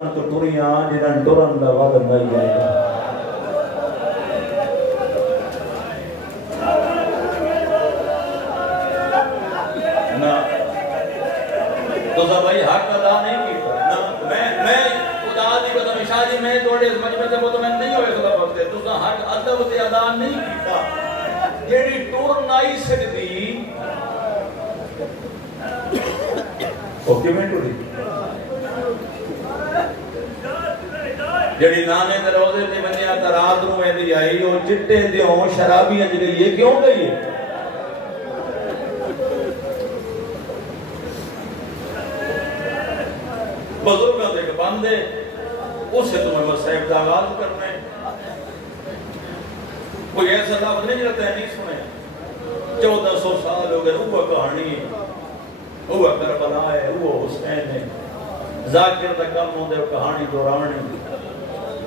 تو ٹریاں جنہاں turn the وعدہ نہیں ہے نا تو بھائی حق ادا نہیں کیتا نا میں خدا دی قسم شاہ جی میں تھوڑے مجمع سے مطمئن نہیں ہوئے خدا وقت تو حق ادب تے ادا نہیں کیتا جیڑی ٹرن آئی سکتی او کیویں ٹری جڑی نانے دے روزے تے بنیا تے رات نوں ایندی آئی او چٹے دیوں شرابی اج گئی ہے کیوں گئی ہے بزرگاں دے بندے اسے تمہیں مسائب دا آغاز کرنا ہے کوئی ایسا لفظ نہیں رہتا ہے نہیں سنے 1400 سال ہو گئے وہ کہانی ہے وہ کربلا ہے وہ حسین ہے ذاکر دا کم ہوندے کہانی دورانی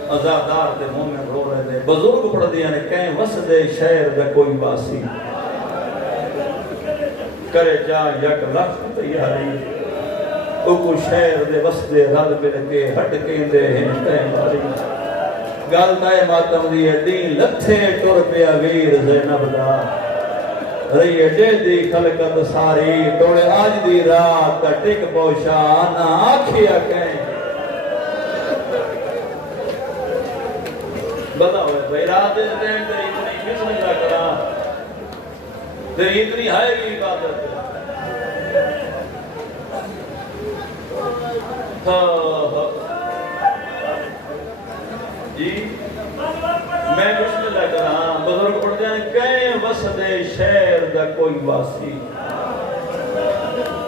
ازادار دے مومن رو رہے دے بزرگ پڑھ دیا نے کہیں وسدے شہر دے کوئی واسی کرے جا یک لکھ تیاری او کو شہر دے وسدے رل مل کے ہٹ کے دے ہن کہیں ماری گل دائے ماتم دی دین لتھے ٹر پیا ویر زینب دا رہی اڈے دی خلقت ساری توڑے آج دی رات کا ٹک پوشا آنا آکھیا کہیں بتا ہوئے بھائی رات دے ٹائم تیری اتنی کس نے کرا تیری اتنی ہے کی عبادت جی میں بسم اللہ کرا بزرگ پڑھ دیا کہیں وسدے شہر دا کوئی واسی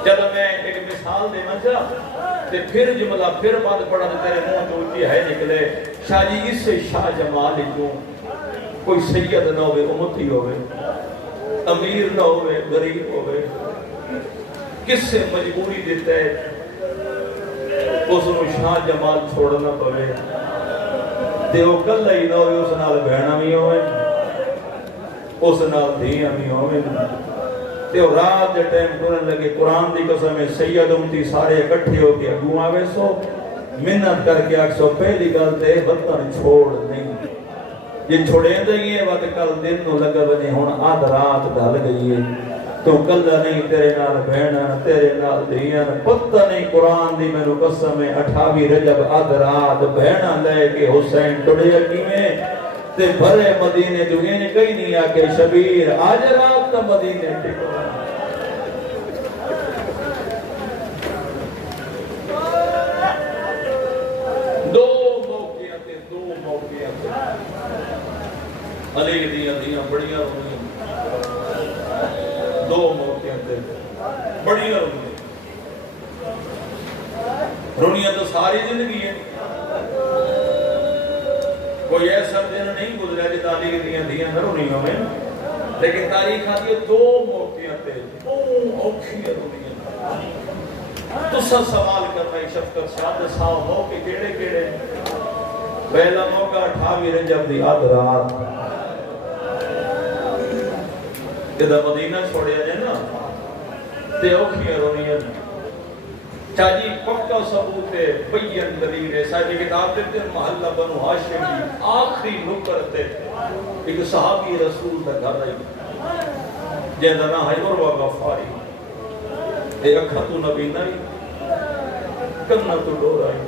جب میں ایک مثال دے منجا تے پھر جملہ پھر بعد پڑھا تے تیرے منہ تو اٹھی ہے نکلے شاہ جی اس سے شاہ جمال جو کوئی سید نہ ہوئے امتی ہوئے امیر نہ ہوئے غریب ہوئے کس سے مجبوری دیتا ہے اس نے شاہ جمال چھوڑنا پڑے تے وہ کل ہی نہ ہوئے اس نال بہنا بھی ہوئے اس نال دھیاں بھی ہوئے تے وہ رات دے ٹائم کرن لگے قرآن دی قسم ہے سید امتی سارے اکٹھے ہو کے اگوں آوے سو منت کر کے آکھ سو پہلی گل تے وطن چھوڑ نہیں یہ چھوڑیں دیں گے وقت کل دن نو لگا بنے ہون آدھ رات ڈال گئی ہے تو کل نہیں تیرے نال بہنا تیرے نال دھیاں پتہ نہیں قرآن دی میں نو قسم ہے 28 رجب آدھ رات بہنا لے کے حسین ٹڑے کی میں تے بھرے مدینے جو یہ کہیں نہیں آکے شبیر آج رات تا مدینے ٹکو دو موقع علی دیاں دیاں بڑیاں رونیاں دو موقع بڑیاں رونیاں تو ساری زندگی ہے کوئی ایسا دن نہیں گزرا کہ علی دیاں دیاں نہ رونیاں میں لیکن تاریخ آتی ہے دو موقع دو اوکھیاں رونیاں تو سا سوال کرنا ہے شفقت شاہد ساو موقع کیڑے کیڑے پہلا موقع 28 رجب دی آدھ رات جدہ مدینہ چھوڑیا جائے نا تے اوکھیاں رونیاں چاجی پکا ثبوت ہے بین دلیل ہے ساتھ کتاب دیتے ہیں محلہ بنو ہاشم کی آخری نکر تے ایک صحابی رسول دا گھر رہی جیندہ نا حیور و غفاری ایک اکھا تو نبی نہیں کنا تو ڈور آئی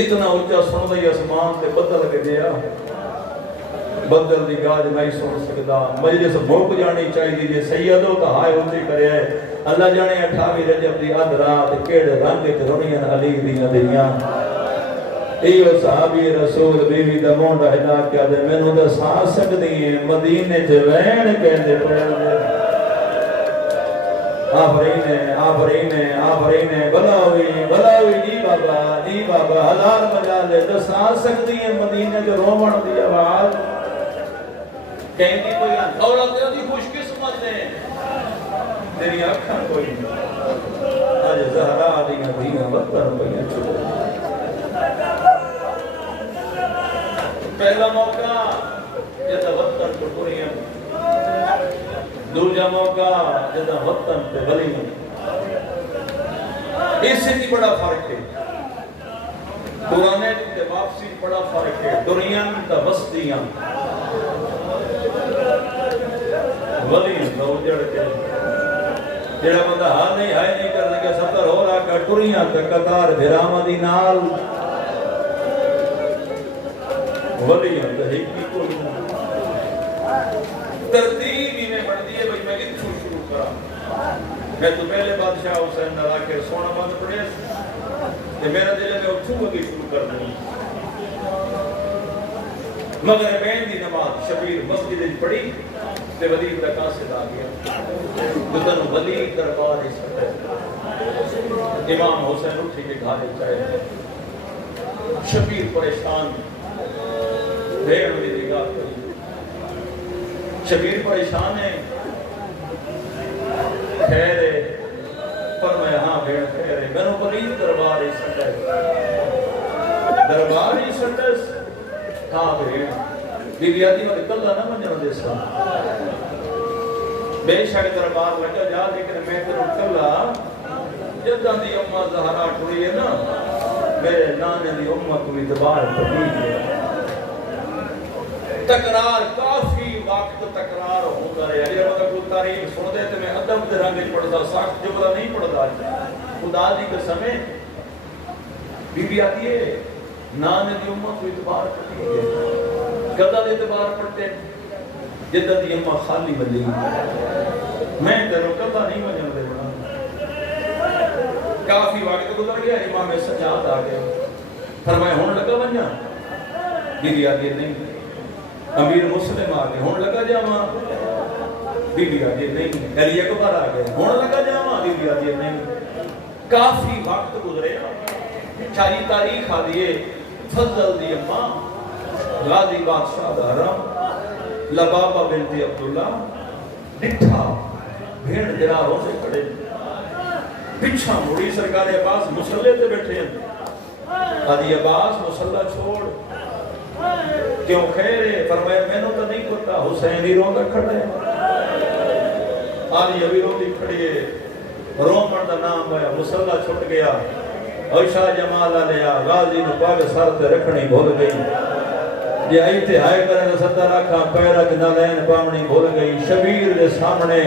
اتنا اچھا سن دئی اسمان تے بدل کے دیا بدل دی گاج نہیں سن سکتا مجلس موک جانی چاہیے جے سیدوں کا ہائے اونچی کرے اللہ جانے 28 رجب دی آدھ رات کیڑے رنگ چرونیاں علی دیاں دیاں ایو صحابی رسول بیوی دا مونڈا ہلا کیا دے میں نو دا سا سکتی ہیں مدینے چ رہن کہندے پڑے آفرین بلاوی جی بابا ہزار بجا لے دس آ سکتی ہیں مدینے جو رومن دی آواز کہیں دی کوئی دولت دی خوش قسمت ہے تیری آنکھاں کوئی آج زہرا دیاں دیاں وطن پہیاں چھوڑے پہلا موقع جیسا وطن کو پوریاں دوجا موقع جیسا وطن پہ بلیاں اس سے بھی بڑا فرق ہے درانے تے واپسی بڑا فرق ہے. دریان تے بستیاں ولی دو جڑ کے جڑا بندہ ہاں نہیں ہائے نہیں کرنے کے سفر ہو رہا کر ٹریاں تے قطار بھراواں دی نال ولی تے ہی کو ترتیب ہی میں بڑھ دی ہے بھئی میں اتھوں شروع کرا. میں تو پہلے بادشاہ حسین نہ کے سونا بند پڑے کہ میرا دل میں اتھوں اگے شروع کر دوں. مغربین دی نماز شبیر مسجد وچ پڑھی تے ولید دا قاصد آ گیا. بدن ولید دربار اس امام حسین اٹھ کے گھر چائے. شبیر پریشان بھیڑ دی نگاہ کری. شبیر پریشان ہے. خیر ہے فرمایا ہاں بھیڑ خیر ہے. میں ولید دربار اس دربار ہی سٹس ہاں بھیڑ بی بی آدھی میں کل نہ منجن دے سا بے شک دربار لگا جا لیکن میں تیروں کلا جدہ دی امہ زہرا ٹوری ہے نا میرے نانے دی امہ کو اتبار پڑی ہے. تکرار کافی وقت تکرار ہوتا رہے. اگر اگر کوئی تاریخ سن دے تو میں ادب دے رنگ پڑھتا سخت جملہ نہیں پڑھتا. خدا دی قسم ہے بی بی آتی ہے نانے دی امہ کو اتبار پڑی ہے. کدہ دی اتبار پڑھتے ہیں جدہ دی امہ خالی بلی میں تیروں کدہ نہیں بجن دے بڑا. کافی وقت گزر گیا. امام سجاد آ گیا. فرمایا ہون لگا بنیا بی بی آتی نہیں. امیر مسلم آ گئے ہون لگا جاواں بی بی آتی نہیں. علی اکبر آ گئے ہون لگا جاواں بی بی آتی نہیں. کافی وقت گزرے ساری تاریخ آ دیئے. فضل دی اماں غازی بادشاہ دا حرم لبابہ بنت عبداللہ ڈٹھا بھیڑ جرا روزے کھڑے پچھا مڑی سرکار عباس مسلح تے بیٹھے ہیں. آدھی عباس مسلح چھوڑ کیوں خیر ہے. فرمایا میں نے تو نہیں پتا حسین ہی روندہ کھڑے. آدھی ابھی روندی کھڑی ہے. رومن دا نام ہے مسلح چھوٹ گیا. اور شاہ جمال لیا غازی نو پاگ سر تے رکھنی بھول گئی. یہ ایتے ہائے کرنے دا ستر آکھا پیرک نالین پامنی بھول گئی. شبیر دے سامنے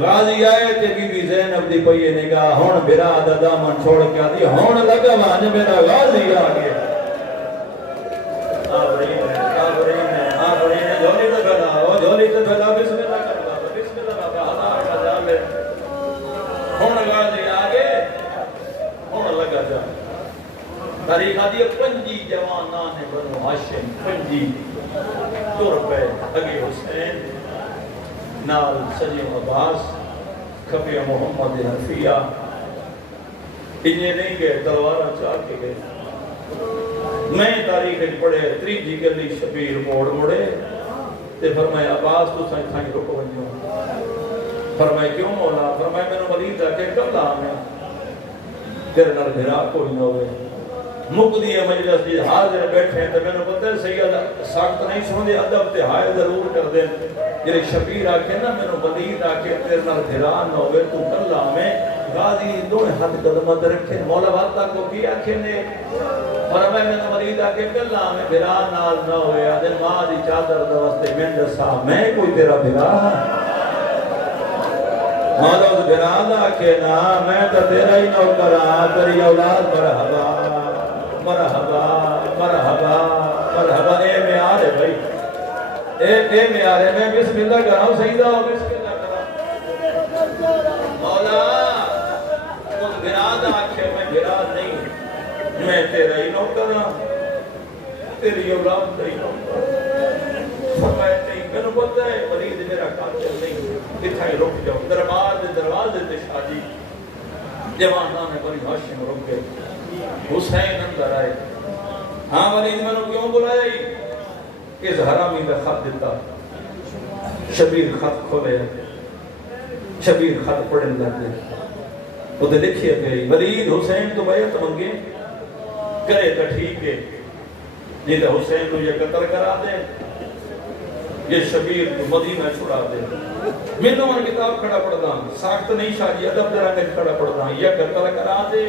غازی آئے تے بی بی زینب دی پئیے نگاہ ہون بھرا دا دامن چھوڑ کے آدھی ہون لگا وانج میرا غازی آ گیا. آبرین جھولی تے بھلا او جھولی تے بھلا بسم اللہ کرنا بسم اللہ بابا ہزار کا جالے ہون غازی آگے ہون لگا جا. تاریخ آدھی پنجی جوانان بنو ہاشم پنجی تر پہ اگے حسین نال سجیو عباس کھپے محمد حنفیہ انہیں نہیں گئے تلوارہ چاہ کے گئے. میں تاریخ پڑھے تریجی گلی شبیر موڑ مڑے تے فرمایا عباس تو سائیں تھائیں رکو بنجو. فرمایا کیوں مولا. فرمایا میں نے ولید آکے کل آمیں تیرے نال بھرا کوئی نہ ہوئے. مقدی مجلس جی حاضر بیٹھے ہیں تو میں نے پتہ ہے سید ساکت نہیں سن دے ادب تے ہائے ضرور کر دیں. جنہیں شبیر آکے نا میں نے ولید آکے تیرے نال بھرا نہ ہوئے تو کل آمیں. غازی دونیں ہاتھ قدمت رکھے مولا باتہ کو کی آکھے نے فرمایا میں نے ولید آکے کل آمیں بھرا نال نہ ہوئے. آدھے ماں دی چادر دوستے میں جسا میں کوئی تیرا بھرا مولا اس بھرا دا کہ نا میں تا تیرا ہی نوکرا تیری اولاد مرحبا مرحبا مرحبا مرحبا. اے میں آ رہے بھائی اے میں آ رہے میں بسم اللہ کر رہا ہوں سیدہ ہوں بسم اللہ کر رہا ہوں. مولا اس بھراد آکھے میں بھراد نہیں میں تیرا ہی نوکر ہوں تیری اولاد تیری نوکر. فرمایا نہیں میں نے پتہ ہے ولید میرا قاتل نہیں کتھا ہی رک جاؤ. دربار دے دروازے تے شادی جوانان بنی ہاشم رک گئے. حسین اندر آئے. ہاں ولید میں نے کیوں بلایا ہی اس حرامی کا خط دیتا. شبیر خط کھولے شبیر خط پڑھنے لگے. وہ تو لکھئے گئی ولید حسین تو بیعت منگے کرے تو ٹھیک ہے یہ تو حسین کو یہ قتل کرا دیں یہ شبیر کو مدینہ چھڑا دے. میں تو من کتاب کھڑا پڑھتا ساکت نہیں شاہ جی ادب درہ کے کھڑا پڑھتا یہ قتل کرا دے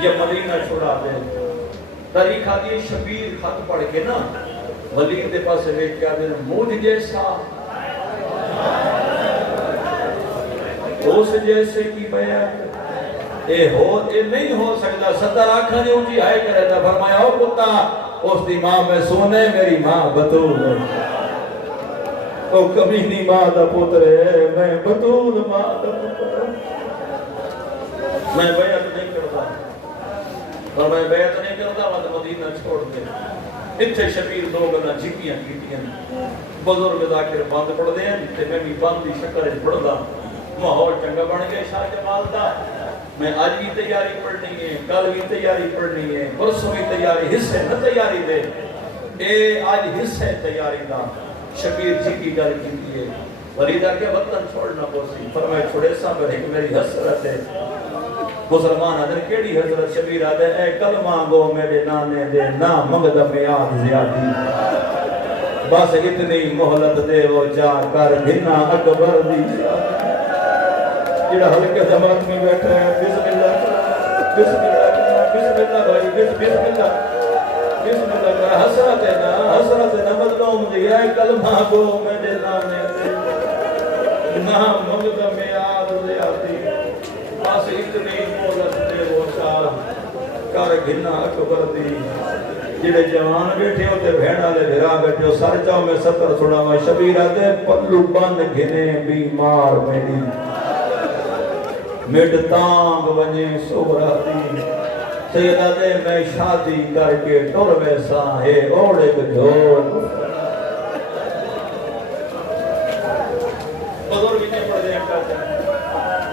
یہ مدینہ چھڑا دے. تاریخ آدھی شبیر خط پڑھ کے نا ولی دے پاس ویکھ کے آدھے مجھ جیسا اس جیسے کی بیعت اے نہیں ہو سکتا. 70 آنکھاں نے اونچی ہائے کرے تھا. فرمایا او کتا اس دی ماں میں سونے میری ماں بطول ہے. او کمینی ماں دا پتر ہے میں بطول ماں دا پتر. میں بیعت نہیں کرتا اور میں بیعت نہیں کرتا وہاں مدینہ چھوڑ دے. اتھے شبیر دو گنا جھکیاں کیتیاں بزرگ ذاکر بند پڑھ دے تے میں بھی بند دی شکر پڑھ دا. ماحول چنگا بن گیا شاہ جمال دا. میں آج بھی تیاری پڑھنی ہے, کل بھی تیاری پڑھنی ہے, پرسوں بھی تیاری. حصے نہ تیاری دے اے آج حصے تیاری دا. شبیر جی کی گل کی ہے ولیدہ کے وطن چھوڑنا پوسی. فرمائے چھوڑے سا پر ایک میری حسرت ہے. مسلمان آدھر کیڑی حضرت شبیر آدھے اے کلمہ گو میرے نانے دے نا مگد میاد زیادی. بس اتنی محلت دے وہ جا کر گھنا اکبر دی. جڑا ہلکے جماعت میں بیٹھا ہے بسم اللہ بسم اللہ بسم اللہ بھائی بسم اللہ بسم اللہ کا حسرت ہے نا مظلوم دیا ہے کلمہ گو میرے نانے دے نا مگد میاد زیادی. بس اتنی محلت دے وہ جا کر گھنا اکبر دی. جڑے جوان بیٹھے ہوتے بھیڑا لے بھیرا بیٹھے ہو سر چاہو میں 70 سنا ہوا. شبیر آتے پلو بند گھنے بیمار میری مٹ تانگ ونجے سورا دی. سید آتے میں شادی کر کے ٹر ویسا ہے اوڑے گھور. بزرگ نے پڑھ دے چاچا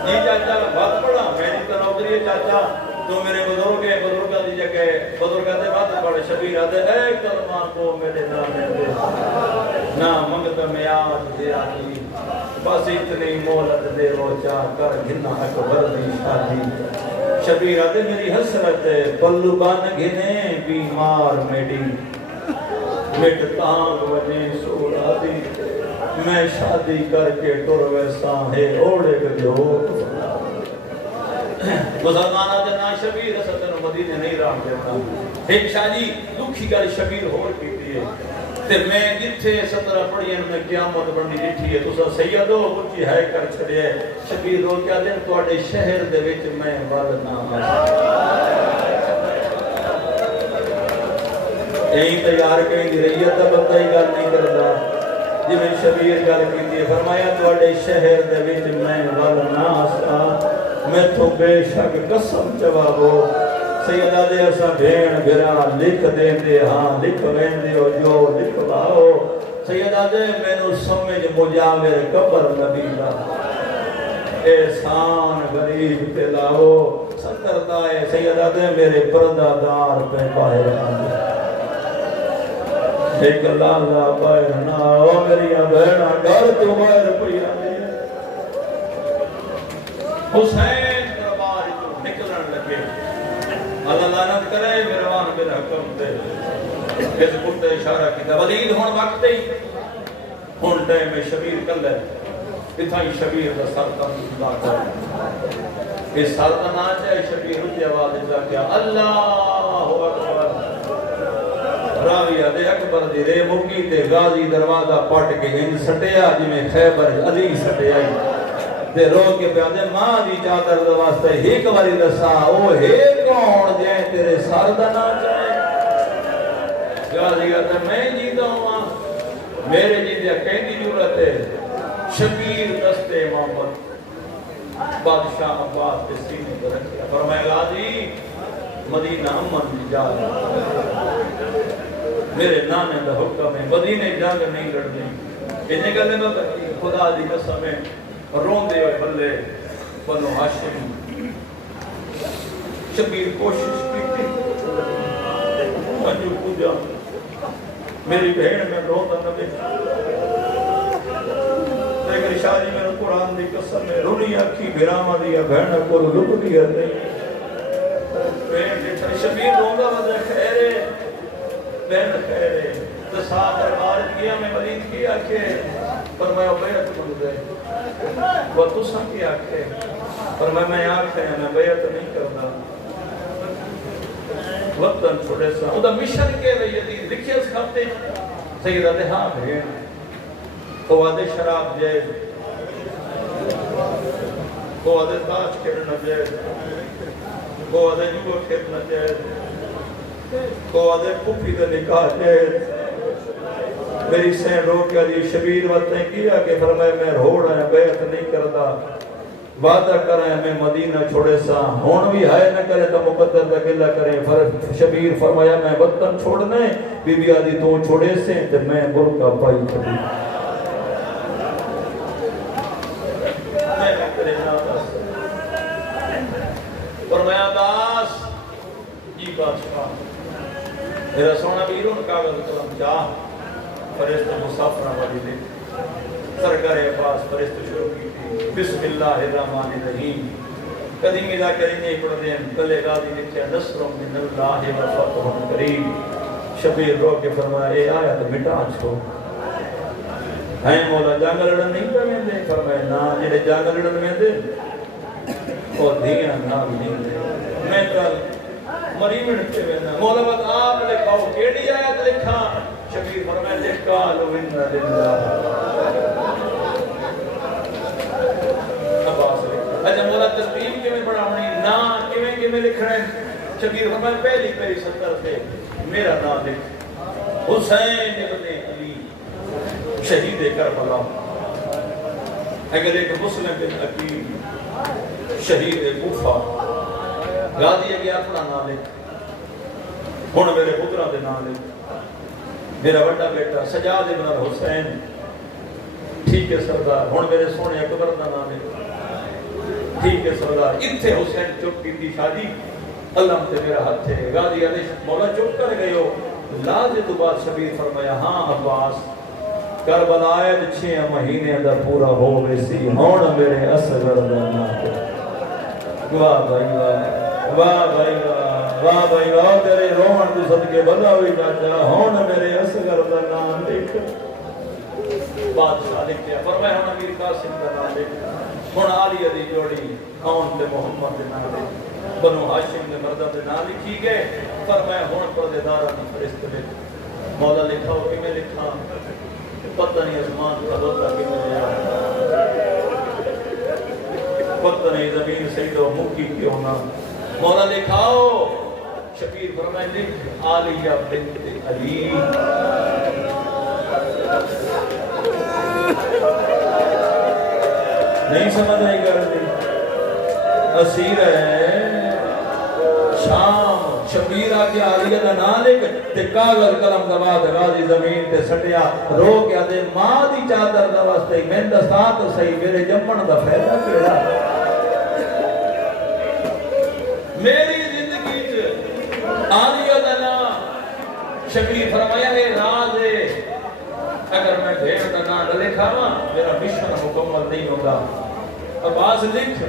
جی چاچا بات پڑھا میں نے تو نوکری ہے چاچا تو میرے بزرگ ہے بزرگاں دی جگہ بزرگاں دے بات پڑھ. شبیر آتے اے کلمہ کو میرے نانے دے نا منگتا میاد زیادی. بس اتنی مولت دے وہ چاہ کر گھنا اکبر دی شادی. شبیر آتے میری حسرت ہے پلو بان گھنے بیمار میری مٹ تانگ وجہ سورا دی. میں شادی کر کے ٹر ویسا ہے اوڑے گھو. مسلمانہ دے نا شبیر ستن مدینے نہیں رام دیتا. ایک شادی دکھی گل شبیر ہور کیتی ہے تے میں جتھے 17 پڑھیاں میں قیامت بنی ڈٹھی ہے تسا سیدو اونچی ہے کر چھڑے ہے. شبیر رو کیا دن تواڈے شہر دے وچ میں ول نہ یہی تیار کہیں دی ریت دا بندہ ہی گل نہیں کردا جی میں شبیر گل کیتی ہے. فرمایا تواڈے شہر دے وچ میں ول نہ آسا میں تو بے شک قسم جوابو. سیدہ دے اسا بھین گرا لکھ دیں دے ہاں لکھ وین دے ہو جو لکھ باؤ. سیدہ دے میں نو سمجھ مجاور قبر نبی دا احسان غریب پہ لاؤ. 70 دائے سیدہ دے میرے پردہ دار پہ باہر آنے ایک لالا باہر نہ آؤ میری بہنہ گھر تو باہر پہ آنے. حسین دربار تو نکلن لگے اللہ لعنت کرے مروان بن حکم دے کس کتے اشارہ کیتا. ولید ہون وقت ہی ہون ٹائم میں شبیر کل ہے اتھائی شبیر دا سلطان اللہ کر اس سلطنات ہے. شبیر اچھی آواز جا کیا اللہ اکبر. راویہ دے اکبر دی رے مرگی تے غازی دروازہ پٹ کے ہند سٹیا جی میں خیبر علی سٹیا دے رو کے پیادے ماں دی چادر دواستے ایک باری دسا او ہے کون جائے تیرے سر دا نہ جائے. غازی کہتا میں جیتا ہوں میرے جیتے کہیں دی ضرورت ہے. شبیر دستے محمد بادشاہ عباس کے سینے پر رکھیا. فرمائے غازی مدینہ امن دی جا میرے نانے دا حکم ہے مدینے جنگ نہیں لڑنی. انہیں گلے میں خدا دی قسم ہے رون دے ہوئے بلے بنو ہاشم. شبیر کوشش کی تھی منجو پوجا میری بہن میں روتا نہ بیٹھا. لیکن شاہ جی میں قرآن دی قسم ہے رونی اکھی بھراما دیا بہن کو لک دیا نہیں. بہن دیتا شبیر رونگا وزا خیرے بہن خیرے دسات دربارت کیا میں ولید کیا کہ فرمایا بیعت مند دے وہ تو سن کی آکھے فرمایا میں آکھے میں بیعت نہیں کرنا. وطن چھوڑے سا او دا مشن کے وے یزید لکھے اس خطے سیدہ دے ہاں بھین قوادے شراب جائز قوادے تاج کھیلنا جائز قوادے جوگو کھیلنا جائز قوادے پھوپی دا نکاح جائز میری سین رو کیا دی شبیر وطن کیا کہ فرمائے میں روڑ آیا بیعت نہیں کرتا وعدہ کریں میں مدینہ چھوڑے سا ہون بھی ہائے نہ کرے تو مقدر دا گلہ کریں شبیر فرمایا میں وطن چھوڑنے بی بی آدھی تو چھوڑے سے تو میں برکہ پائی کھڑی میں کرے ناس فرمایا باس جی بادشاہ میرا سونا بیرون کاغذ قلم چاہ فرشت مسافرہ والی لے سرکار عباس فرشت شروع کی تھی بسم اللہ الرحمن الرحیم قدیمی دا کریں پڑھ دیں کلے غازی لکھے نصر من اللہ و فتح قریب شبیر رو کے فرمایا اے آیت مٹا چھو ہیں مولا جنگ لڑن نہیں پہ دے فرمایا نا جڑے جنگ لڑن میں دے اور دیاں نام نہیں دے میں کل مریمن کے وینا مولا بات آپ لکھاؤ کیڑی آیت لکھا شبیر فرمائے لکھا لو انہ للہ عباس لکھا اچھا مولا ترتیب کے میں پڑھاؤنی نا کے میں لکھ رہے ہیں شبیر فرمائے پہلی ستر سے میرا نام لکھ حسین ابن علی شہید کربلا اگر ایک مسلم بن عقیل شہید کوفہ غازی اگے اپنا نام لکھ ہن میرے پترا دے نام لکھ میرا بڑا بیٹا سجاد ابن حسین ٹھیک ہے سردار ہن میرے سونے اکبر دا نام لکھ ٹھیک ہے سردار اتھے حسین چپ کی شادی اللہ تے میرا ہاتھ ہے غازی علی مولا چپ کر گئے ہو لاز تو بعد شبیر فرمایا ہاں عباس کربلا ہے 6 مہینے دا پورا ہو ویسی ہن میرے اصغر دا نام واہ بھائی واہ بھائی واہ بھائی واہ تیرے روحن تو صدقے بلا ہوئی چاچا ہون میرے اصغر دا نام لکھ بادشاہ لکھ دیا فرمایا ہون امیر قاسم دا نام لکھ ہون علی علی جوڑی ہون تے محمد دے نام لکھ بنو ہاشم دے مردہ دے نام لکھی گئے فرمایا ہون پردیدارہ دی فرشت لکھ مولا لکھا ہو کہ میں لکھا پتہ نہیں اسمان کا بطہ کہ میں لیا پتہ نہیں زمین سید و مکی کیوں نہ مولا لکھاؤ شبیر فرمائے لکھ آلیہ بنت علی نہیں سمجھ نہیں کر دی اسیر ہے شام شبیر آگے آلیہ دا نام لکھ تے کاغذ قلم دا بعد غازی زمین تے سٹیا رو کے آدھے ماں دی چادر دا واسطے میں دا ساتھ صحیح میرے جمن دا فیدہ کیڑا میری زندگی چ آلیہ دا نام شبیر فرمایا ہے راز ہے اگر میں بھیڑ دا نام لکھا میرا مشن مکمل نہیں ہوگا عباس لکھ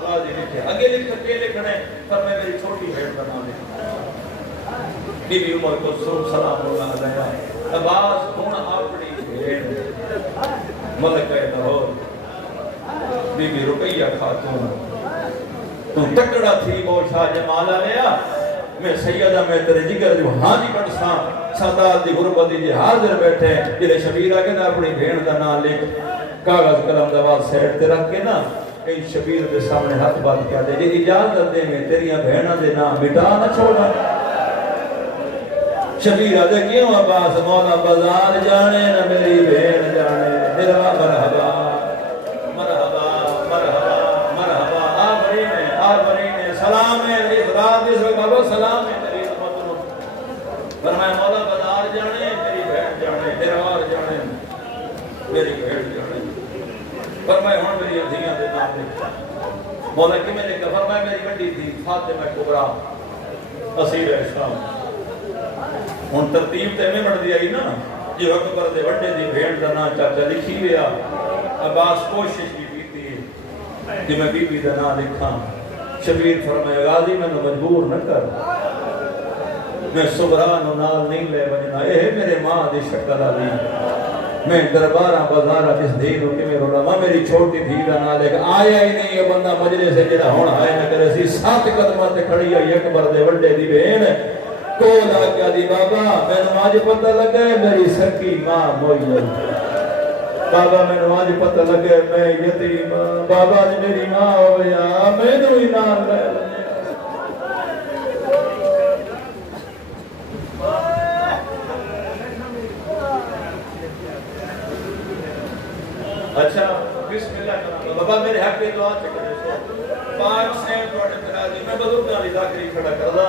غازی لکھے اگے لکھ کے لکھنے پر میں میری چھوٹی بھیڑ دا نام لکھا بی بی عمر کو سلام اللہ علیہ عباس ہون اپنی بھیڑ ملکہ لاہور بی بی رقیہ خاتون تو تکڑا تھی وہ شاہ جمال آیا میں سیدہ میں تیرے جگر جو ہاں کٹ ساں سادات دی غربت دی حاضر بیٹھے جلے شبیر آگے نا اپنی بھین دا نام لکھ کاغذ قلم دواز سیٹ تے رکھ کے نا ان شبیر دے سامنے ہاتھ بات کیا دے جی اجازت دے میں تیریاں بھینہ دے نام مٹا نہ چھوڑا شبیر آدھے کیوں عباس مولا بازار جانے نہ میری بھین جانے میرا مرحبا مرحبا مرحبا مرحبا آبرین سلام ہے افراد اس وقت بابا سلام ہے تیری عظمت فرمایا مولا بازار جانے میری بھین جانے دربار جانے میری بھین جانے فرمایا ہون میری ادھیاں دے نام لکھا مولا کی میں نے کہا فرمایا میری بڑی تھی فاطمہ کبرا اسیر شام ہون ترتیب تے میں بڑھ دیا گی نا یہ اکبر دے وڈے دی بھین دا نام چاچا لکھی ویا عباس کوشش کی تھی کہ میں بی بی دا نام لکھا شبیر فرمایا غازی میں نے مجبور نہ کر میں صبران و نال نہیں لے وجنا اے میرے ماں دی شکل علی میں دربارہ بازارہ جس دین ہو کہ میں روڑا ماں میری چھوٹی دھی دا نام لے آیا ہی نہیں یہ بندہ مجلے سے جڑا ہون آئے نہ کرے سی 7 قدمہ تے کھڑی ہے اکبر دے وڈے دی بہن کول آ کے دی بابا مینوں اج پتہ لگا ہے میری سکی ماں موئی ہے بابا مینوں اج پتہ لگا ہے میں یتیم بابا نے میری ماں ہویا مینوں ہی نال لے لے اچھا بسم اللہ کرنا بابا میرے حق میں دعا چکرے سو پاک سے توڑے ترازی میں بزرگاں دی ذاکری کھڑا کردا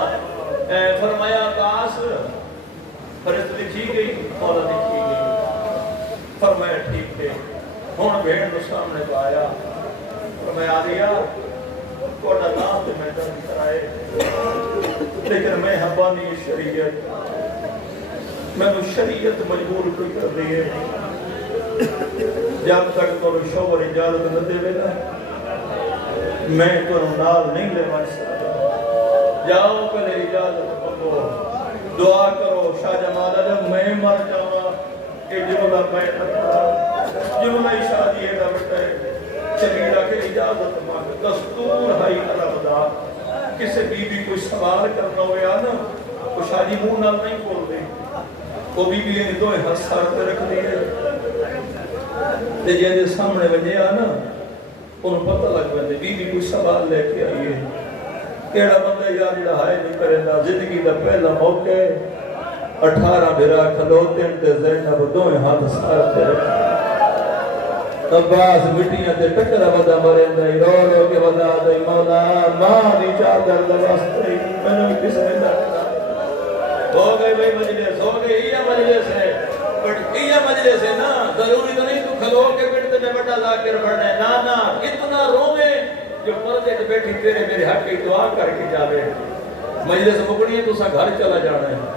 فرمایا آکاش فرشت لکھی گئی مولا لکھی گئی فرمایا ٹھیک ہے ہن بھیڑ نو سامنے پایا فرمایا آلیا کوڑا نام تے میں دن کرائے لیکن میں حبانی شریعت میں شریعت مجبور کوئی کر دی ہے جب تک تو شوہر اجازت نہ دے نا میں تو نال نہیں لے سکتا جاؤ پہلے اجازت مانگو دعا کرو شاہ جمال جب میں مر جاؤں کہ جملہ میں نہ جملہ شادی ہے نہ بٹے چلی رکھے اجازت مانگ دستور ہائی عرب دا کسے بی بی کوئی سوال کرنا ہویا نا وہ شادی منہ نال نہیں کھول دی وہ بی بی نے دو ہاتھ ساتھ رکھ دیے تے جے سامنے ونجے آ نا انہوں پتہ لگ ویندے بی بی کوئی سوال لے کے آئی ہے کیڑا بندہ یار جڑا ہائے نہیں کریندا زندگی دا پہلا موقع 18 بھرا کھلوتے تے زینب دوئے ہاتھ ساتھ رکھے عباس مٹیاں تے ٹکرا ودا مریندا رو رو کے ودا دے مولا ماں دی چادر لباستے مینوں کس نے ڈاکا ہو گئی بھائی مجلس ہو گئی یہ مجلس ہے بٹ یہ مجلس ہے نا ضروری تو نہیں تو کھلو کے بیٹھتے میں بڑا ذاکر بڑھنا ہے نا اتنا روے جو پردے تے بیٹھی تیرے میرے حق کی دعا کر کے جاوے مجلس مکڑی ہے تو سا گھر چلا جانا ہے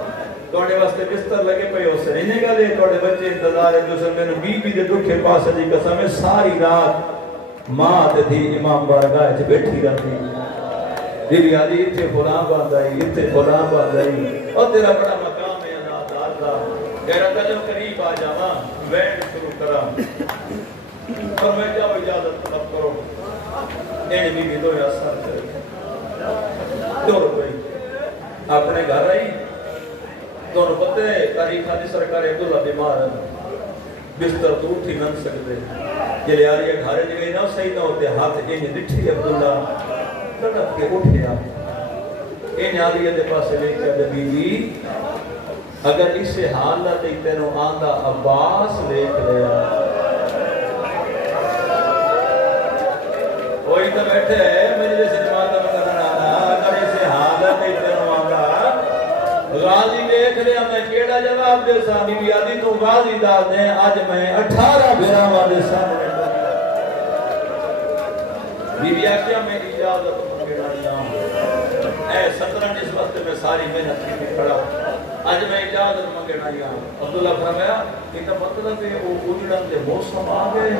توڑے واسطے بستر لگے پہ ہو سے نہیں گالے توڑے بچے انتظار ہے جو سے میں نے بی بی دے دکھے پاس دی قسم ہے ساری رات ماں تے تھی امام بارگاہ چ بیٹھی رہتی بی بی آدھی اتھے فلاں باندھائی اتھے فلاں باندھائی اور تیرا بڑا مقام ہے اللہ تعالیٰ غیرہ تجھو قریب آ جاواں وینڈ شروع کرا اور میں جاؤ اجازت طلب کرو این بی بی دو یا ساتھ کرے دور گئی اپنے گھر آئی دونوں پتے تاریخ حدیث سرکار عبداللہ بیمار ہے بستر تو اٹھی نہ سکتے جلے آریا گھارے جگئی نہ صحیح نہ ہوتے ہاتھ این لٹھی عبداللہ تڑپ کے اٹھیا این آریا دے پاس لے کے بی بی اگر اسے حالت تینوں آندہ عباس لیک لیا کوئی تو بیٹھے ہے میرے جیسے جماعت میں کرنا آنا اگر اسے حالت تینوں آندہ غازی لیک لیا میں کیڑا جواب دے سا بی بی آدھی تو غازی دا دیں آج میں 18 بھیرا والے سامنے بی بی آکیا میں اجازت منگنا اے 17 جس وقت میں ساری محنت کی کھڑا آج میں اجازت منگنا عبداللہ فرمایا کہ مطلب ہے وہ اجڑن دے موسم آ گئے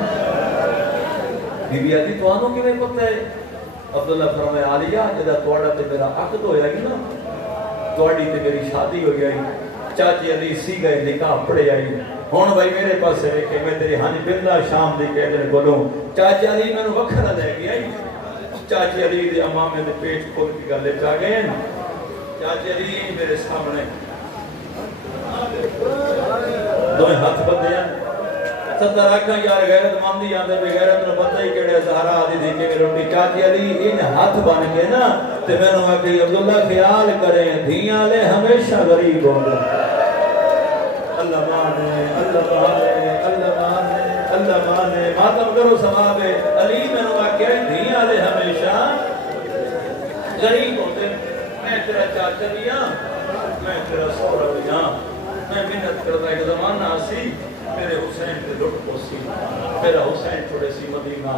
بی بی آدھی تو آنوں کی میں پتہ ہے عبداللہ فرمایا آلیا جدہ توڑا تے میرا عقد ہو جائے گی نا توڑی تے میری شادی ہو گئی چاچی علی سی گئے نکاح پڑے آئی ہون بھائی میرے پاس سے کہ میں تیری ہانی بندہ شام دی کہہ دنے بولوں چاچی علی میں نے وکھرا دے گی آئی چاچی علی دے امامے دے پیٹ کھول کی گلے چاہ گئے چاچی علی میرے سامنے دوئے ہاتھ بندے ہیں ستر آکھاں یار غیرت ماندی آندے بے غیرت نے بندہ ہی کہڑے زہرا آدھی دی کہ میرے روٹی چاچی علی ان ہاتھ بن کے نا تے میں نے کہ عبداللہ خیال کریں دھیاں لے ہمیشہ غریب ہوں گے اللہ مانے اللہ مانے اللہ مانے اللہ مانے ماتم کرو ثواب علی میں نے کہ دھیاں لے ہمیشہ غریب ہوں گے میں تیرا چاچا بھی ہاں میں تیرا سورا بھی ہاں میں محنت کرتا ایک زمانہ سی میرے حسین تے لٹ پوسی میرا حسین چھوڑے سی مدینہ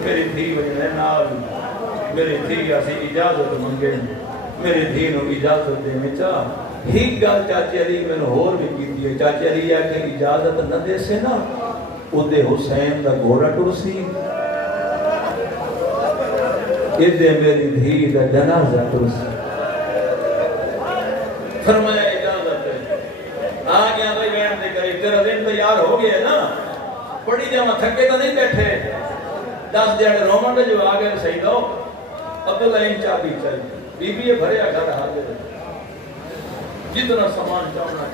میری دھی وجنے نال میری دھی اسی اجازت منگے میری دھی نو اجازت دے میں چاہ ہی گل چاچی علی میں نے ہور بھی کی دیئے چاچی علی یا کہ اجازت نہ دے سے نا ادھے حسین دا گھوڑا ٹرسی ادھے میری دھی دا جنازہ ٹرسی فرمایا اجازت ہے آ گیا بھائی بیٹھ دے کری تیرا دن تیار ہو گیا نا پڑی جامع تھکے تو نہیں بیٹھے 10 دیڑ رومنڈ جو آگئے صحیح دو عبداللہ ان چابی چاہیے بی بی یہ بھرے گھر حاضر جتنا سامان چاہنا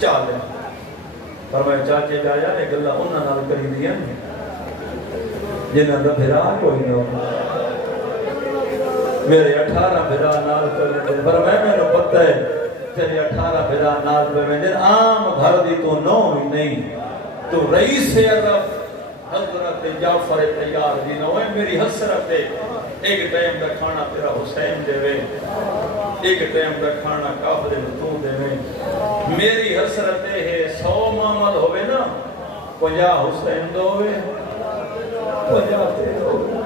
چاہ لے پر میں چاچے جایا ایک اللہ انہاں نال کری دیا جنہاں دا بھرا کوئی نہ ہو میرے 18 بھرا نال کری پر میں نے پتہ ہے تیرے 18 بھرا نال پہ میں عام گھر دی تو نو ہی نہیں تو رئیس عرب حضرت جعفر تیار دی نو ہے میری حسرت ہے ایک ٹائم دا کھانا تیرا حسین دے وے ایک ٹائم دا کھانا کافر تو دے وے میری حسرت ہے 100 محمد ہوئے نا 50 حسین دو ہوئے 50 تیرے ہوئے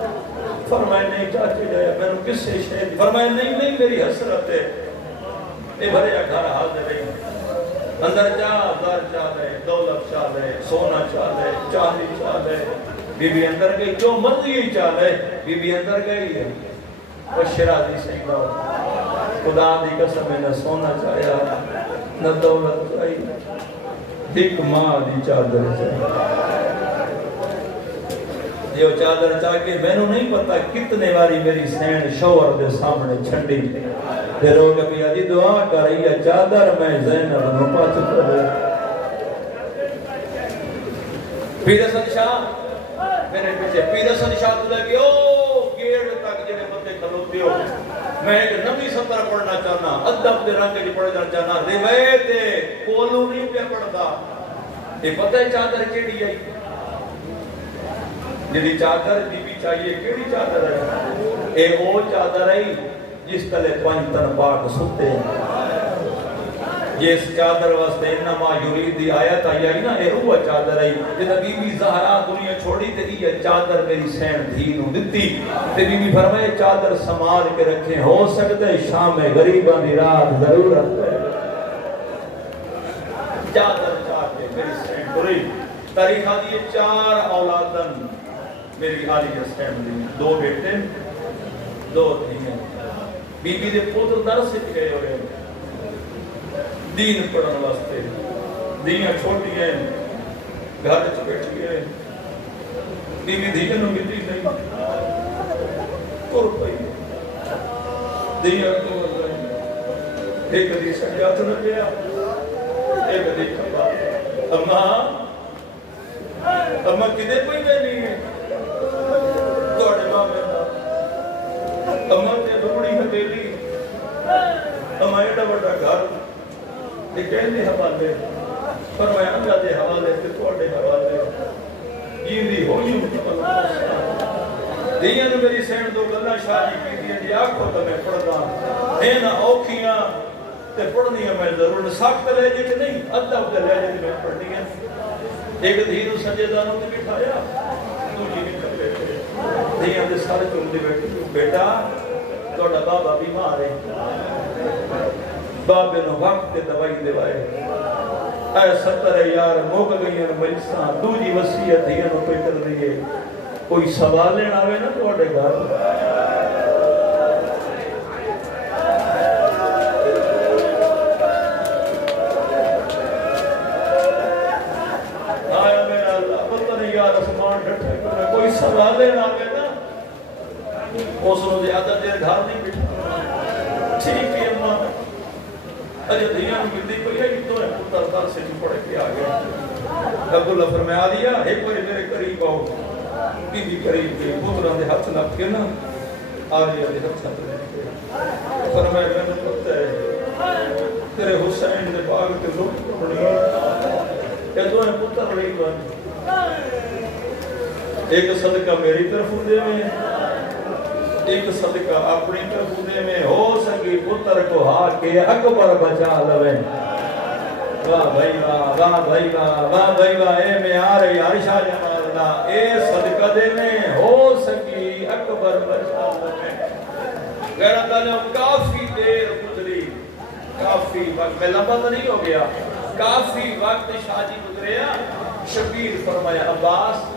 فرمائے نہیں چاچے جائے میں نے کس سے شہد فرمائے نہیں میری حسرت ہے اے بھرے گھر حاضر رہی اندر در چاہ لے دولت چاہ لے سونا چاہ لے چاندی چاہ لے بی بی اندر گئی جو مرضی ہی چاہ لے بی بی اندر گئی ہے وہ شرازی سے گاؤ خدا دی قسم میں نہ سونا چاہیا نہ دولت چاہی ایک ماں دی چادر چاہی یہ چادر چاہ کے میں نے نہیں پتا کتنے باری میری سین شوہر دے سامنے چھنڈی دے رو کے پیا جی دعا کر رہی ہے چادر میں زینب نو پاس کر دے پیر حسن شاہ میرے پیچھے پیر حسن شاہ تو لگے او گیڑ تک جنہیں بندے کھلوتے ہو میں ایک نبی سطر پڑھنا چاہنا ادب دے رنگ جی پڑھنا چاہنا روایت کولو نہیں پہ پڑھتا یہ پتہ ہے چادر کیڑی ہے جی چادر بی بی چاہیے کیڑی چادر ہے اے وہ چادر ہے جس تلے پانچ تن پاک ستے ہیں جس چادر واسطے انما یریدی آیت آئی نا اے وہ چادر ہے جب بی بی زہرا دنیا چھوڑی تے یہ چادر میری سین تھی نو دتی تے بی بی فرمائے چادر سنبھال کے رکھیں ہو سکتا ہے شام میں غریباں دی رات ضرورت ہے چادر چاہ کے میری سین ٹری تاریخ دی 4 اولادن میری عالی حسین دی 2 بیٹے 2 دھیاں بی بی دے پتر درس گئے ہوئے دین پڑھن واسطے دیاں چھوٹی ہیں گھر چ بیٹھی ہے بی بی دیاں نو ملتی نہیں تر پئی دیاں کو ایک دی سجاد نہ گیا ایک دی کھبا اما کدے کوئی نہیں ہے توڑے مامے اما تے دوڑی ہتیلی اما ایڈا بڑا گھر تے کہندے حوالے فرمایا اللہ دے حوالے تے توڑے حوالے جیندی ہوئی دیاں نے میری سین 2 گلاں شادی کیتی دی آکھو تے میں پڑھدا اے نہ اوکھیاں تے پڑھنیاں میں ضرور سخت لے جے کہ نہیں ادب دے لے جے میں پڑھنیاں ایک دھی نو سجدہ نو تے بٹھایا دوجی نے کپڑے دیاں دے سارے چوندے بیٹھے بیٹا توڑا بابا بیمار ہے بابے نو وقت دوائی دوائے اے 70 یار موک گئیاں مجلساں دوجی وصیت دیاں نو کوئی کر دیئے کوئی سوال لینا آوے نا توڑے گھر آیا میرا اللہ پتہ نہیں یار اسمان ڈھٹھے کوئی سوال لینا آوے نا اس نے زیادہ دیر گھر نہیں بیٹھا ٹھیک ہے اماں اجے دھیاں ملتی کوئی ہے تو ہے پتر در سے جو پڑے کے آگئے عبداللہ فرمایا دیا ایک بار میرے قریب آؤ بی بی قریب کے پتران دے ہاتھ لگ کے نا آلیا دے ہاتھ لگ کے فرمایا میں نے پتہ ہے تیرے حسین دے باغ کے لوگ پڑھنی ہے تو ہے پتر رہی بات ایک صدقہ میری طرف دے میں ایک صدقہ اپنی طرف دے میں ہو سکی پتر کو ہا کے اکبر بچا لوے واہ بھائی واہ واہ بھائی واہ واہ بھائی واہ اے میں آ رہی عائشہ جمال اللہ اے صدقہ دے میں ہو سکی اکبر بچا لوے غیرت اللہ کافی دیر گزری کافی وقت میں لمبا تو نہیں ہو گیا کافی وقت شادی گزریا شبیر فرمایا عباس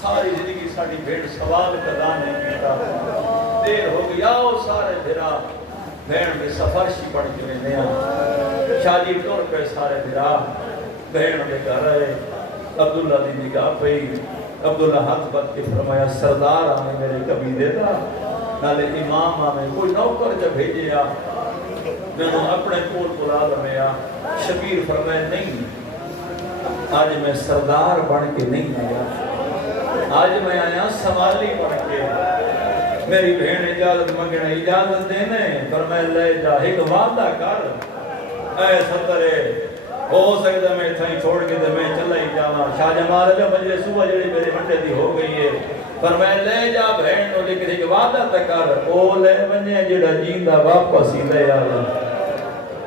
ساری زندگی ساڑی بھیڑ سوال قضا نہیں کیتا دیر ہو گیا آؤ سارے بھیرا بھین میں سفرشی پڑھ کے میں نیا شادی طور پہ سارے بھیرا بھین میں کہہ رہے عبداللہ دی نگاہ پہ عبداللہ ہاتھ بات کے فرمایا سردار آمیں میرے کبھی دیتا نالے امام آمیں کوئی نوکر جب بھیجے میں اپنے کول بلا لیا. شبیر فرمائے نہیں، آج میں سردار بن کے نہیں آیا، آج میں آیا سوالی بن کے. میری بہن اجازت منگنے اجازت دینے پر میں لے جا ایک وعدہ کر اے سترے ہو سکتا میں تھائیں چھوڑ کے دے میں چلا ہی جاواں. شاہ جمال جو مجھے صبح جڑی میری منڈے دی ہو گئی ہے پر میں لے جا بہن نو لیکن ایک وعدہ تک کر او لے ونجے جڑا جیندا واپس ہی لے آیا.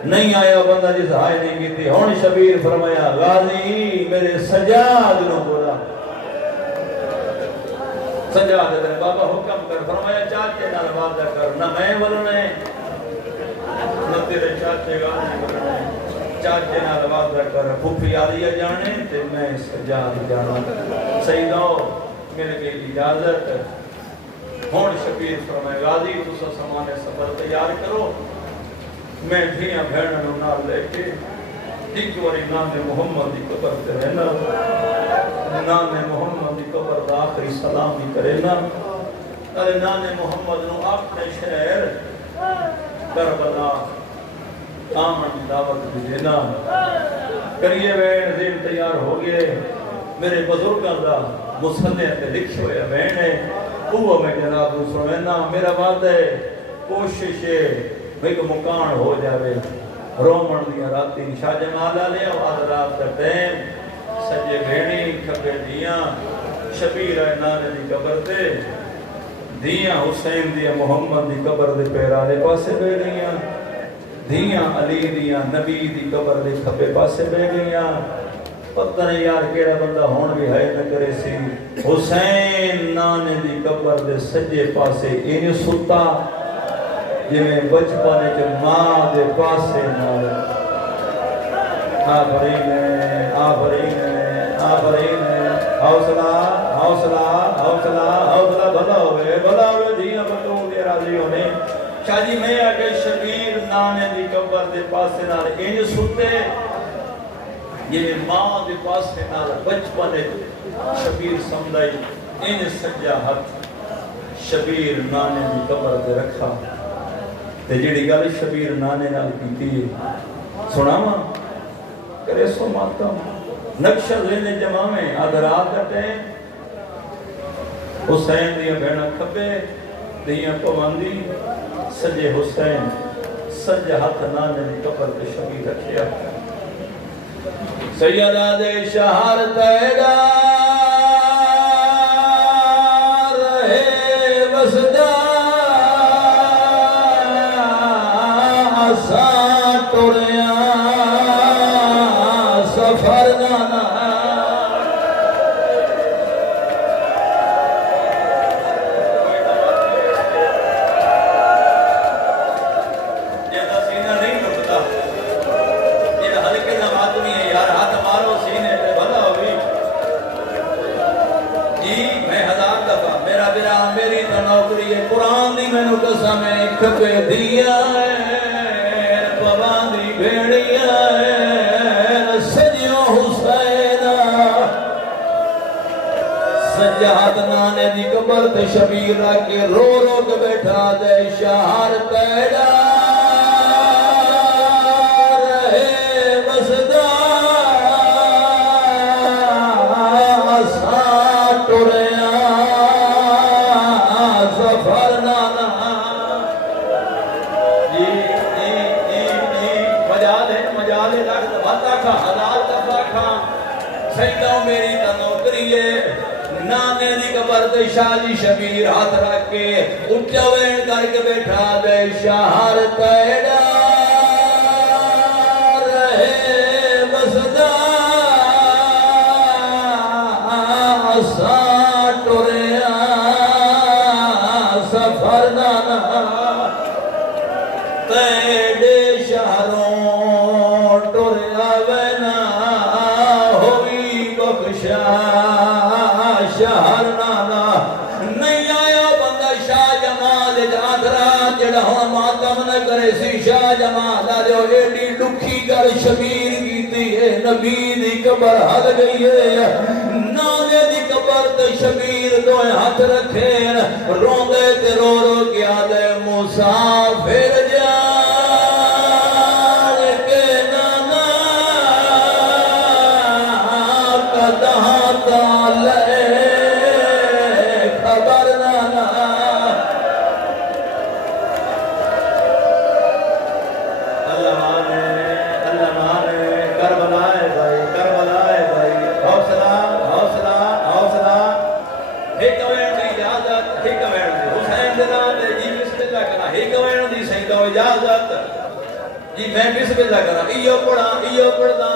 نہیں آیا بندہ جس ہائے نہیں کی تھی. ہون شبیر فرمایا غازی میرے سجاد نو بولا. سجاد دے بابا حکم کر. فرمایا چاچے نال وعدہ کر نہ میں ولنے نہ تیرے چاچے غازی ولنے. چاچے نال وعدہ کر پھوپھی آلیا جانے تے میں سجاد جانا. سیدو میرے کے اجازت. ہون شبیر فرمایا غازی تسا سامان سفر تیار کرو. میں دھیاں بھیڑوں نو نال لے کے ایک واری نام محمد دی قبر تے رہنا. نام محمد دی قبر دا آخری سلام بھی کرنا. ارے نام محمد نو اپنے شہر کربلا آمن دی دعوت دی دینا. کریے وین دین تیار ہو گئے. میرے بزرگاں دا مصنع تے لکھ ہویا وین ہے وہ میں جناب نو سننا. میرا وعدہ ہے کوشش ہے ایک مکان ہو جاوے رومن دیا راتی. شاہ جمال آلیا وعد رات کا ٹیم سجے بھیڑی کھبے دیاں شبیر ہے نانے دی قبر تے دیاں حسین دیا محمد دی قبر دے پیرالے پاسے بے گئیاں. دیاں علی دیاں نبی دی قبر دے کھبے پاسے بے گئیاں. پتہ نہیں یار کیڑا بندہ ہون بھی ہے نہ کرے سی. حسین نانے دی قبر دے سجے پاسے انہیں ستا جی میں بچپنے جو ماں دے پاسے نال. آفرین ہے آفرین ہے آفرین ہے. حوصلہ حوصلہ حوصلہ حوصلہ بھلا ہوئے دیاں بطوں دے راضی ہونے. شاہ جی میں آگے شبیر نانے دی قبر دے پاسے نال انج ستے یہ ماں دے پاسے نال بچپنے شبیر سمدائی انج سجا ہاتھ شبیر نانے دی قبر دے رکھا. تے جڑی گل شبیر نانے نال کیتی سناواں کرے سو ماتم. نقشہ ذہن جمع میں آدھرات کٹے حسین دیا بہنا کھبے دیاں پواندی سجے حسین سجے ہاتھ نانے دی قبر تے شبیر رکھیا. سیدہ دے شہر تیرا رہے وسدا ٹوریا سفر نانا. جیسا سینہ نہیں ٹوٹتا یہ ہلکے نہ آدمی ہے یار. ہاتھ مارو سینے پہ بھلا ہوگی جی. میں 1000 دفعہ میرا برا میری تو نوکری ہے قرآن دی میں نو قسم ہے کھپے دیا ہے بھیڑیا ہے سجیو حسین سجاد نانے دی قبر تے شبیر کے رو رو کے بیٹھا دے. شہر تیرا رہے وسدا سا ٹوریا سفر نانا. مجالے لکھ بھتا کھا 1000 دفعہ کھا. سیدوں میری تا نوکری ہے نانے دی قبر تے شاہ جی شبیر ہاتھ رکھ کے اٹھا وین کر کے بیٹھا دے. شہر تیرا رہے وسدا سا ٹوریا سفر نانا. تیڑے شہروں شہر نانا. نہیں آیا بندہ شاہ جمال جادرہ جڑا ہون ماتم نہ کرے سی. شاہ جمال جو ایڈی لکھی گل شبیر کیتی ہے نبی دی قبر ہل گئی ہے. نانے دی قبر تے شبیر دوئے ہاتھ رکھے روندے تے رو رو کے آدھے مسافر جا جی میں بسم اللہ کرا ایو پڑھا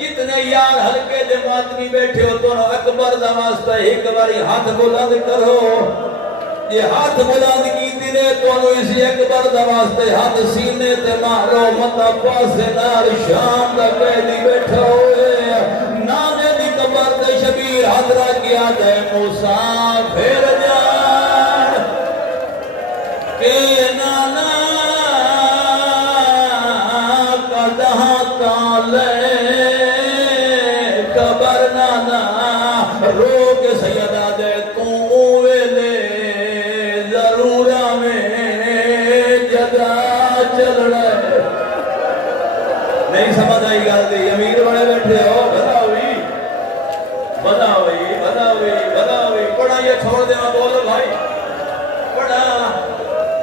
جتنے یار ہلکے دے ماتمی بیٹھے ہو تو اکبر دا واسطہ ایک باری ہاتھ بلند کرو یہ ہاتھ بلند کی دینے تو اسی اکبر دا واسطے ہاتھ سینے تے مارو مطا پاسے نار شام دا قیدی بیٹھا ہوئے نانے دی قبر تے شبیر حضرہ کیا دے موسیٰ پھر جان کہ نانا قبر نانا رو کے سیدہ دے تو ویلے ضرورہ میں جدا چل رہے نہیں سمجھ آئی گا دی امیر بڑے بیٹھے ہو بداوی پڑھا یہ چھوڑ دے میں بولو بھائی پڑھا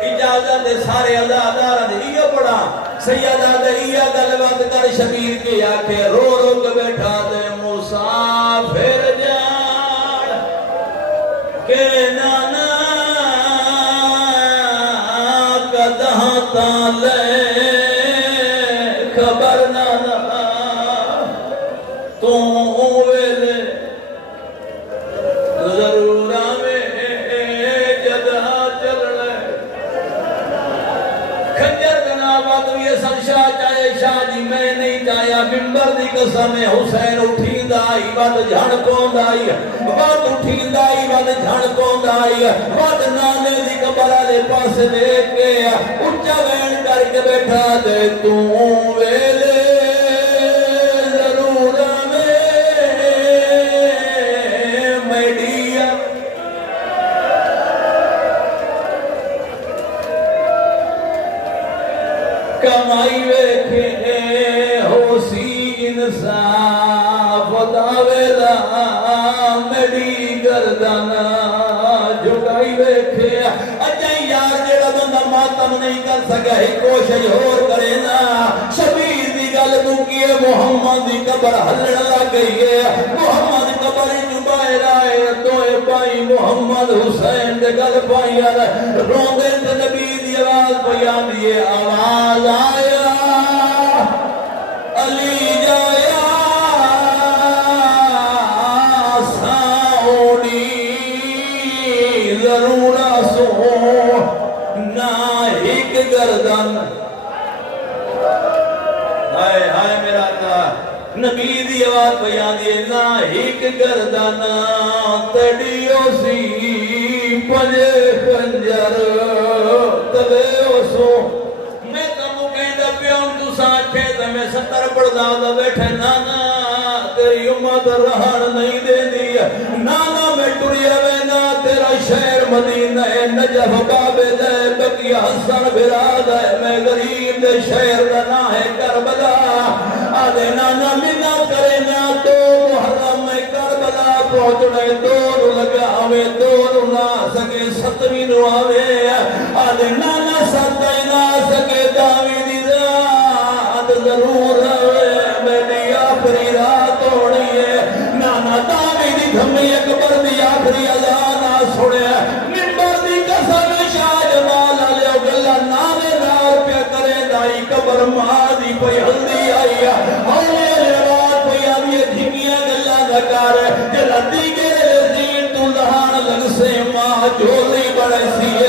اجازت دے سارے ادادار دے یہ پڑھا سیدہ دے یہ گلوات کر شبیر کے آکے رو رو کے بیٹھا دے موسیٰ پھر جان کہ نانا قدہ تالے خبر نانا تو ویلے ضرورہ میں جدہ چل رہے خنجر جناب یہ سب شاہ چاہے شاہ جی میں نہیں چاہیا ممبر دی قسم حسین اٹھین دائی بات جھڑ کون دائی بات اٹھین دائی بات جھڑ کون دائی بات نانے دی قبرہ دے پاس دیکھ کے اچھا وین کر کے بیٹھا دے تو ویلے ضرورہ میں میڈیا کمائی ویکھے ہو سی انصاف داویلا میری گردنا جھکائی ویکھے اچھا یار جیڑا بندہ ماتم نہیں کر سکا ہی کوشش اور کرے نا شبیر دی گل مکیے محمد دی قبر ہلڑ لگ گئی ہے محمد قبر جبائے رائے دوئے پائی محمد حسین دے گل پائی روندے تے نبی دی آواز بیان دیئے آواز آیا علی جایا ساؤنی ضرورہ سو نا ایک گردن ہائے ہائے میرا اللہ نبی دی آواز بیان دیئے نا ایک گردن تڑیو سی پجے خنجر تلے سو میں کمو کہندہ پیون تو ساتھے میں 70 پردادہ بیٹھے نانا تیری امت رہن نہیں دے دیا نانا میں ٹریا وینا تیرا شہر مدینہ نجف باب دے بقیہ حسن براد ہے میں غریب دے شہر دنا ہے کربلا آدھے نانا منا کرے نا تو محرم میں کربلا پہنچنے دور لگا ہمیں دور نہ سکے ستویں نو آوے آدھے نانا ستویں نہ سکے داوی دی رات ضرور ہے میری آخری رات ہوڑی ہے نانا داوی دی دھمی اکبر دی آخری ازانہ سنے ممبر دی قسم شاہ جمال علیہ گلہ نانے نار پہ کرے دائی قبر ماں دی پہ ہلدی آئی ہولے رواد پہ آئی دھگیاں گلہ دکار جلدی کے زین تو لہان لگ سے ماں جولی بڑے سی